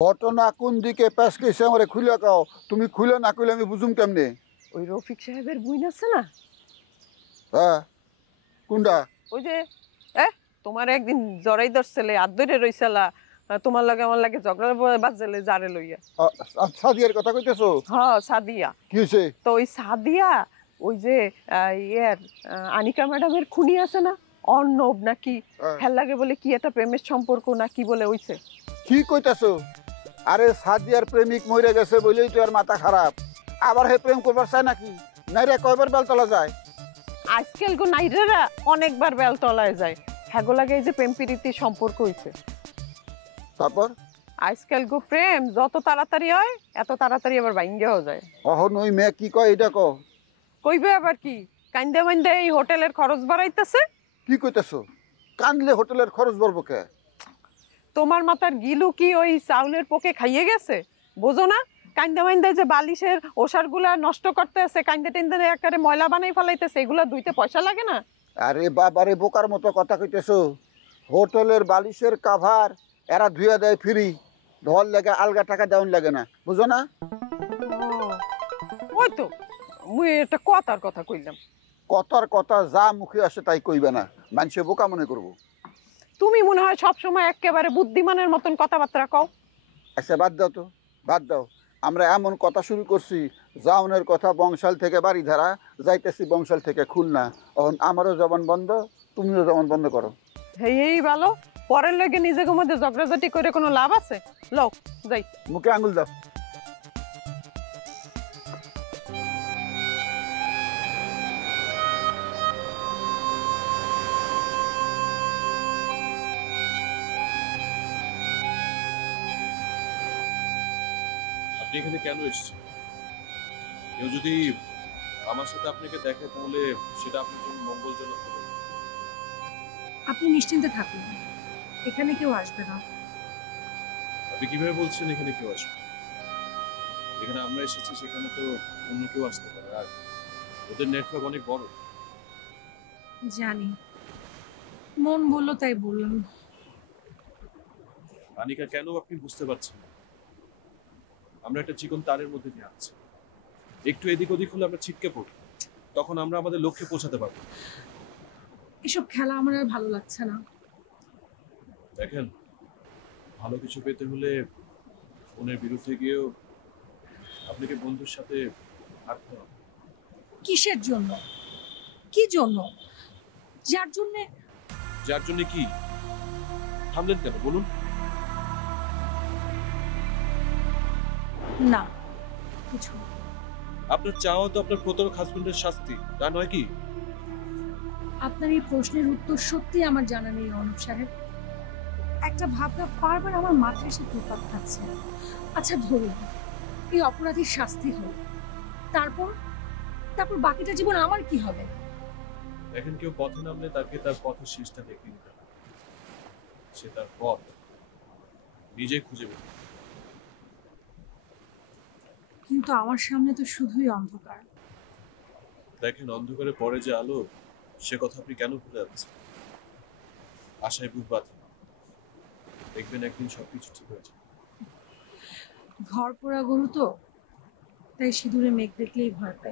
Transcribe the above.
ঘটনা কোন দিকে পেশ গেছে আমারে খুলে কাও, তুমি খুলে না কইলে আমি বুঝুম কেমনে? ওই রফিক সাহেবের বুইন আছে না, হ্যাঁ, কোনটা? ওই যে এ তোমার একদিন জরাই ধরছিলে হাত ধরে রইছালা, তোমার লাগে আমার লাগে ঝগড়া বাজলে জারে লইয়া। সাদিয়ার কথা কইতেছো? হ্যাঁ, সাদিয়া। কি হয়েছে? তো ওই সাদিয়া, ওই যে ইয়ের আনিকা ম্যাডামের খুনি আছে না, অর্ণব নাকি, হেল লাগে বলে কি একটা প্রেমের সম্পর্ক না কি বলে হইছে। কি কইতেছো? আরে সাদিয়ার প্রেমিক মরে গেছে বলেই তো আর মাথা খারাপ। আবার হে প্রেম করবার চায় নাকি? নাইরে কয়বার বেলতলা যায়? আজকাল গো নাইরেরা অনেকবার বেলতলায় যায়, হ্যাগো লাগে এই যে প্রেম প্রীতির সম্পর্ক হইছে। তারপর আজকাল গো প্রেম যত তাড়াতাড়ি হয় এত তাড়াতাড়ি আবার ভাঙ্গেও যায়। অহন ওই মেয়ে কি কয় এটা কও? কইবে আবার কি, কান্দে মান্দে এই হোটেলের খরচ বাড়াইতেছে। কি কইতেছো? কানলে হোটেলের খরচ বাড়বো কে? তোমার মাথার গিলু কি ওই চাউলের পোকে খাইয়ে গেছে, বোঝো না? কান্দে মান্দে যে বালিশের ওষারগুলা নষ্ট করতেছে, কান্দে টেন্দে একেবারে ময়লা বানাই ফেলাইতেছে, এগুলা ধুইতে পয়সা লাগে না? আরে বাবারে বোকার মতো কথা কইতেছো। হোটেলের বালিশের কাভার এরা ধুয়ে দেয় ফ্রি, ধর লাগে আলগা টাকা দেওয়ান লাগে না, বুঝো না? ওই তো মুই একটা কথার কথা কইলাম। কথার কথা যা মুখে আসে তাই কইবে না, মানুষে বোকা মনে করবো। তুমি মনে হয় সব সময় একেবারে বুদ্ধিমানের মতন কথাবার্তা কও। আচ্ছা বাদ দাও তো, বাদ দাও। আমরা এমন কথা শুরু করছি, জাউনের কথা বংশাল থেকে বাড়িধারা, যাইতেছি বংশাল থেকে খুলনা। এখন আমারও জবান বন্ধ, তুমিও জবান বন্ধ করো। এই ভালো, পরের লগে নিজেকে মধ্যে ঝগড়াঝাটি করে কোনো লাভ আছে? লও যাই। মুখে আঙুল দাও। আপনি এখানে কেন এসেছেন? কেউ যদি আমার সাথে আপনাকে দেখে তাহলে সেটা আপনার জন্য মঙ্গলজনক হবে। আপনি নিশ্চিন্তে থাকুন, এখানে কেউ আসবে না। আপনি কিভাবে বলছেন এখানে কেউ আসবে? যেখানে আমরা এসেছি সেখানে তো অন্য কেউ আসতে পারে, আর ওদের নেটওয়ার্ক অনেক বড়। জানি, মন বললো তাই বললাম। আনিকা, কেন আপনি বুঝতে পারছেন না? আমরা একটা চিকন তারের মধ্যে দিয়ে আছি, একটু এদিক ওদিক হলে আমরা ছিটকে পড়ব, তখন আমরা আমাদের লক্ষ্যে পৌঁছাতে পারবো। এসব খেলা আমার আর ভালো লাগছে না। দেখেন, ভালো কিছু পেতে হলে ফোনের বিরুদ্ধে গিয়েও আপনাকে বন্ধুর সাথে হাঁটতে হবে। কিসের জন্য? কি জন্য? যার জন্যে? যার জন্য কি? থামলেন কেন বলুন? না, কিছু না। আপনার চাওয়া তো আপনার প্রতারক হাজবেন্ডের শাস্তি, তা নয় কি? আপনার এই প্রশ্নের উত্তর সত্যি আমার জানা নেই অনুপ সাহেব। একটা ভাবনা বারবার আমার মাথায় এসে ঘুরপাক খাচ্ছে। আচ্ছা ধরুন এই অপরাধীর শাস্তি হল, তারপর তারপর বাকিটা জীবন আমার কি হবে? দেখেন, কেউ পথে নামলে তাকে তার পথের শেষটা দেখে নিতে হবে। সে তার পথ নিজেই খুঁজে বের করবে। কিন্তু আমার সামনে তো শুধুই অন্ধকার। দেখেন, অন্ধকারে পরে যে আলো, সে কথা আপনি কেন ভুলে যাচ্ছেন? আশায় বুক বাঁধেন, দেখবেন একদিন সবকিছু ঠিক হয়ে যাবে। ঘর পোড়া গরু তো, তাই সিঁদুরে মেঘ দেখলেই ভয় পায়।